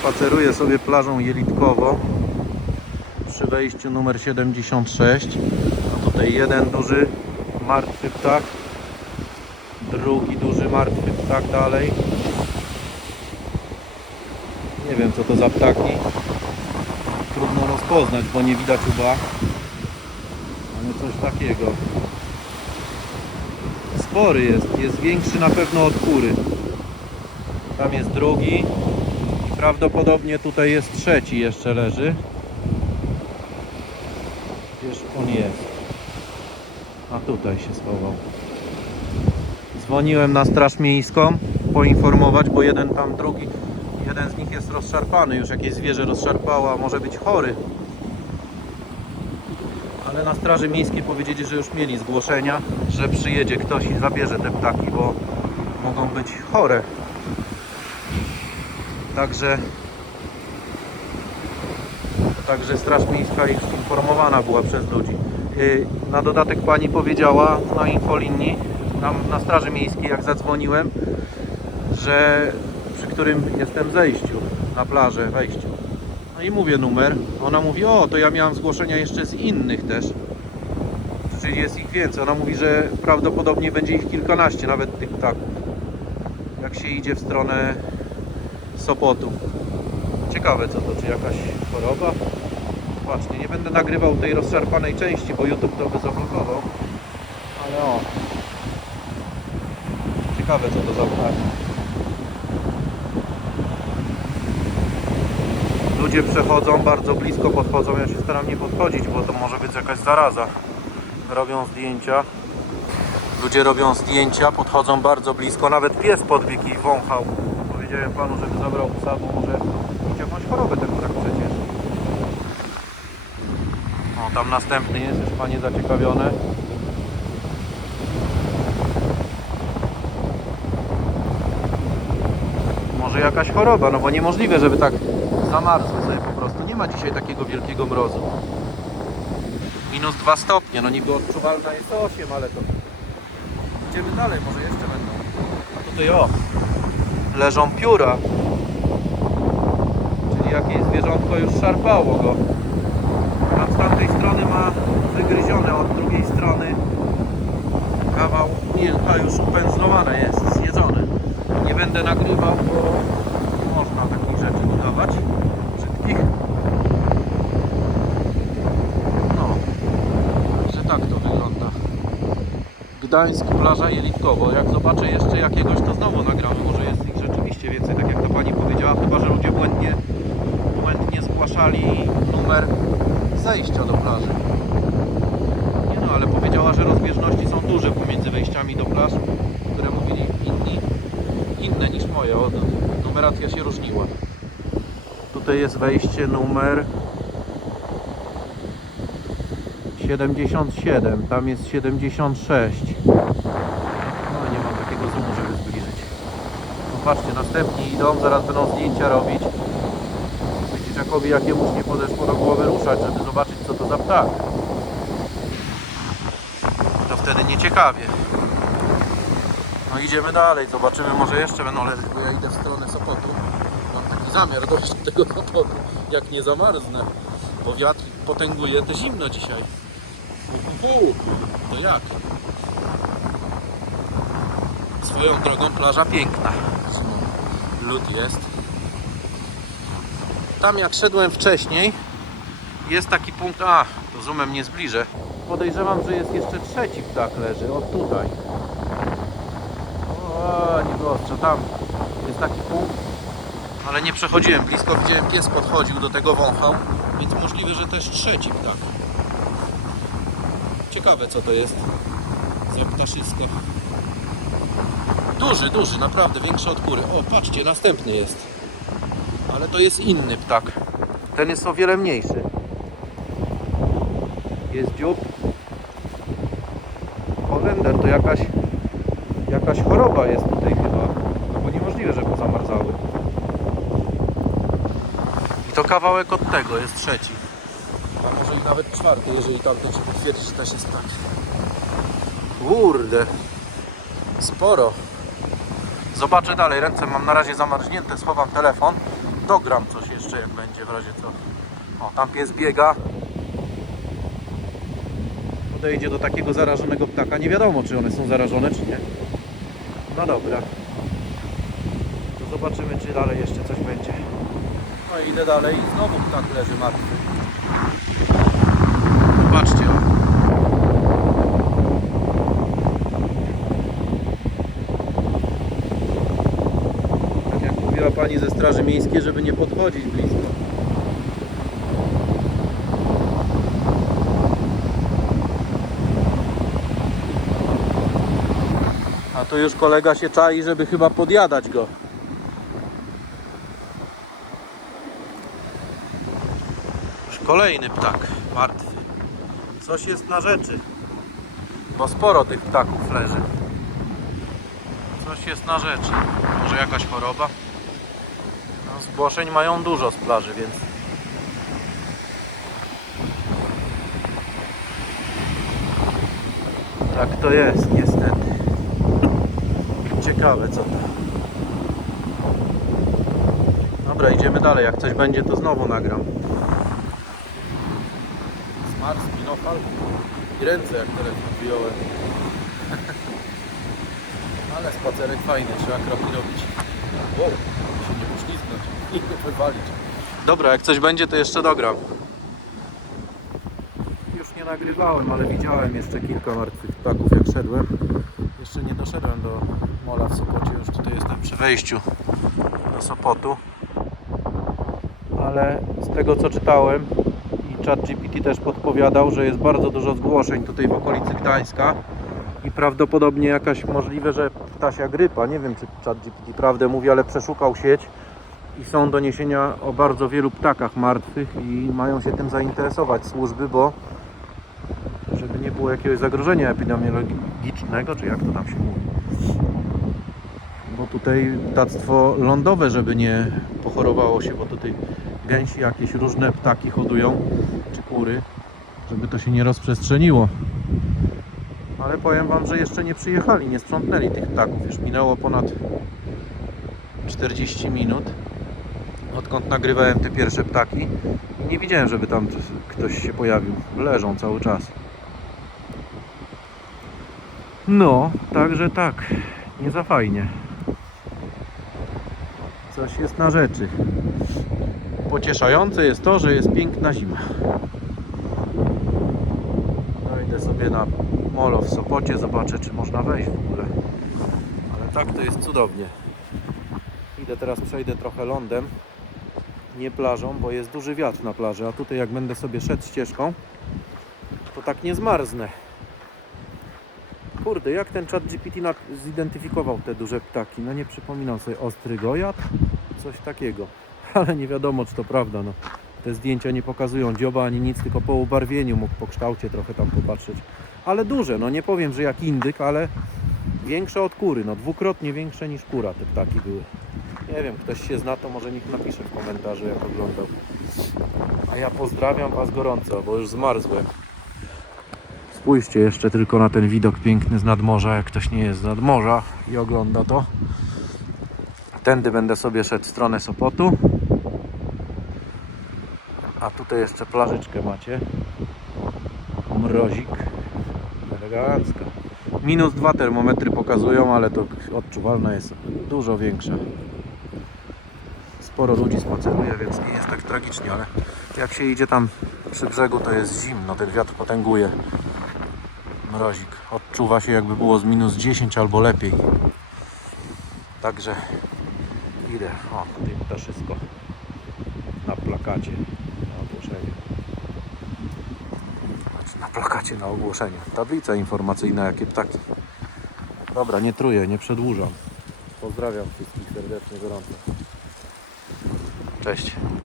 Spaceruję sobie plażą Jelitkowo przy wejściu numer 76. A tutaj jeden duży martwy ptak, drugi duży martwy ptak dalej. Nie wiem co to za ptaki. Trudno rozpoznać, bo nie widać uba. Ale coś takiego. Spory jest, jest większy na pewno od kury. Tam jest drugi. Prawdopodobnie tutaj jest trzeci jeszcze leży. Gdzież on jest? A tutaj się schował. Dzwoniłem na straż miejską poinformować, bo jeden tam drugi, jeden z nich jest rozszarpany, już jakieś zwierzę rozszarpała, może być chory. Ale na straży miejskiej powiedzieli, że już mieli zgłoszenia, że przyjedzie ktoś i zabierze te ptaki, bo mogą być chore. Także Także Straż Miejska już informowana była przez ludzi. Yy, Na dodatek pani powiedziała na infolinii, tam na Straży Miejskiej jak zadzwoniłem, że przy którym jestem zejściu na plażę, wejściu. No i mówię numer. Ona mówi, o to ja miałam zgłoszenia jeszcze z innych też. Czyli jest ich więcej. Ona mówi, że prawdopodobnie będzie ich kilkanaście, nawet tych ptaków. Jak się idzie w stronę Sopotu. Ciekawe co to, czy jakaś choroba? Właśnie, nie będę nagrywał tej rozszarpanej części, bo YouTube to by zablokował. Ale o. Ciekawe co to za ptak. Ludzie przechodzą, bardzo blisko podchodzą. Ja się staram nie podchodzić, bo to może być jakaś zaraza. Robią zdjęcia. Ludzie robią zdjęcia, podchodzą bardzo blisko. Nawet pies podbiegł i wąchał. Powiedziałem panu, żeby zabrał psa, bo może jakąś chorobę ten ptak przecież. O, tam następny jest, już panie zaciekawione. Może jakaś choroba, no bo niemożliwe, żeby tak zamarzły sobie po prostu. Nie ma dzisiaj takiego wielkiego mrozu. Minus 2 stopnie, no niby odczuwalna jest 8, ale to... Idziemy dalej, może jeszcze będą. A tutaj o, leżą pióra. Czyli jakieś zwierzątko już szarpało go. Tam z tamtej strony ma wygryzione od drugiej strony kawał mięcha już upędzlowane jest, zjedzone. Nie będę nagrywał, bo nie można takich rzeczy udawać. Brzydkich. No. Także tak to wygląda. Gdańsk, plaża Jelitkowo. Jak zobaczę jeszcze jakiegoś, to znowu nagramy. Może jest ich rzeczywiście więcej, tak jak to pani powiedziała. Chyba, że ludzie błędnie, zgłaszali numer zejścia do plaży. Nie no, ale powiedziała, że rozbieżności są duże pomiędzy wejściami do plaż, które mówili inni, inne niż moje. Od, numeracja się różniła. Tutaj jest wejście numer 77, tam jest 76. No nie mam takiego zoomu, żeby zbliżyć. No patrzcie, następni idą, zaraz będą zdjęcia robić. Dzieciakowi jakiemuś nie podeszło do głowy ruszać, żeby zobaczyć co to za ptak. To wtedy nieciekawie. No idziemy dalej, zobaczymy może jeszcze będą leżeć, bo ja idę w stronę Sopotu. Mam taki zamiar dojść do tego Sopotu, jak nie zamarznę. Bo wiatr potęguje, to zimno dzisiaj. Uhuhu, to jak? Swoją drogą plaża piękna. Lud jest. Tam jak szedłem wcześniej, jest taki punkt. A, to zoomem nie zbliżę. Podejrzewam, że jest jeszcze trzeci ptak leży. O tutaj. O, nie ostrze. Tam jest taki punkt. Ale nie przechodziłem blisko. Widziałem pies podchodził do tego wąchał. Więc możliwe, że też trzeci ptak. Ciekawe co to jest za ptaszysko. Duży, duży, naprawdę większy od kury. O, patrzcie, następny jest. Ale to jest inny ptak. Ten jest o wiele mniejszy. Jest dziób. Holender to jakaś jakaś choroba jest tutaj chyba. Bo niemożliwe, żeby zamarzały. I to kawałek od tego jest trzeci. A może i nawet czwarty, jeżeli tamten się potwierdzi, że też jest taki. Kurde. Sporo. Zobaczę dalej. Ręce mam na razie zamarznięte. Schowam telefon. Dogram coś jeszcze jak będzie w razie co. O, tam pies biega. Podejdzie do takiego zarażonego ptaka. Nie wiadomo, czy one są zarażone, czy nie. No dobra. To zobaczymy, czy dalej jeszcze coś będzie. No i idę dalej i znowu ptak leży martwy. Zobaczcie, o. Tak jak mówiła pani ze Straży Miejskiej, żeby nie podchodzić blisko. A tu już kolega się czai, żeby chyba podjadać go. Już kolejny ptak martwy. Coś jest na rzeczy. Bo sporo tych ptaków leży. Coś jest na rzeczy. Może jakaś choroba? No, zgłoszeń mają dużo z plaży, więc tak to jest niestety. Ciekawe co to. Dobra, idziemy dalej. Jak coś będzie, to znowu nagram. Smart, spinofal i ręce jak telefon wyjąłem. Ale spacerek fajny, trzeba kroki robić. Wow, się nie poślizgnąć i nie wywalić. Dobra, jak coś będzie, to jeszcze dogram. Już nie nagrywałem, ale widziałem jeszcze kilka martwych ptaków jak szedłem. Jeszcze nie doszedłem do mola w Sopocie, już tutaj jestem przy wejściu do Sopotu. Ale z tego co czytałem i ChatGPT też podpowiadał, że jest bardzo dużo zgłoszeń tutaj w okolicy Gdańska i prawdopodobnie jakaś możliwe, że ptasia grypa. Nie wiem, czy ChatGPT prawdę mówi, ale przeszukał sieć i są doniesienia o bardzo wielu ptakach martwych i mają się tym zainteresować służby, bo żeby nie było jakiegoś zagrożenia epidemiologicznego, czy jak to tam się mówi. Bo tutaj ptactwo lądowe, żeby nie pochorowało się, bo tutaj gęsi jakieś różne ptaki hodują, czy kury, żeby to się nie rozprzestrzeniło. Ale powiem Wam, że jeszcze nie przyjechali, nie sprzątnęli tych ptaków. Już minęło ponad 40 minut, odkąd nagrywałem te pierwsze ptaki. Nie widziałem, żeby tam ktoś się pojawił. Leżą cały czas. No, także tak. Nie za fajnie. Coś jest na rzeczy. Pocieszające jest to, że jest piękna zima. No idę sobie na molo w Sopocie, zobaczę czy można wejść w ogóle. Ale tak to jest cudownie. Idę teraz, przejdę trochę lądem, nie plażą, bo jest duży wiatr na plaży, a tutaj jak będę sobie szedł ścieżką, to tak nie zmarznę. Kurde, jak ten czat GPT zidentyfikował te duże ptaki? No nie przypominam sobie, ostry gojat? Coś takiego. Ale nie wiadomo, czy to prawda. No. Te zdjęcia nie pokazują dzioba ani nic, tylko po ubarwieniu mógł po kształcie trochę tam popatrzeć. Ale duże, no nie powiem, że jak indyk, ale większe od kury. No dwukrotnie większe niż kura te ptaki były. Nie wiem, ktoś się zna, to może niech napisze w komentarzu, jak oglądał. A ja pozdrawiam Was gorąco, bo już zmarzłem. Spójrzcie jeszcze tylko na ten widok piękny z nadmorza, jak ktoś nie jest z nadmorza i ogląda to. Tędy będę sobie szedł w stronę Sopotu. A tutaj jeszcze plażyczkę macie. Mrozik. Elegancka. Minus dwa termometry pokazują, ale to odczuwalne jest dużo większe. Sporo ludzi spaceruje, więc nie jest tak tragicznie, ale jak się idzie tam przy brzegu, to jest zimno, ten wiatr potęguje mrozik. Odczuwa się jakby było z minus 10 albo lepiej. Także idę. O, tutaj ptaszysko na plakacie na ogłoszeniu. Znaczy na plakacie na ogłoszeniu. Tablica informacyjna, jakie ptaki. Dobra, nie truję, nie przedłużam. Pozdrawiam wszystkich serdecznie, gorąco. Cześć.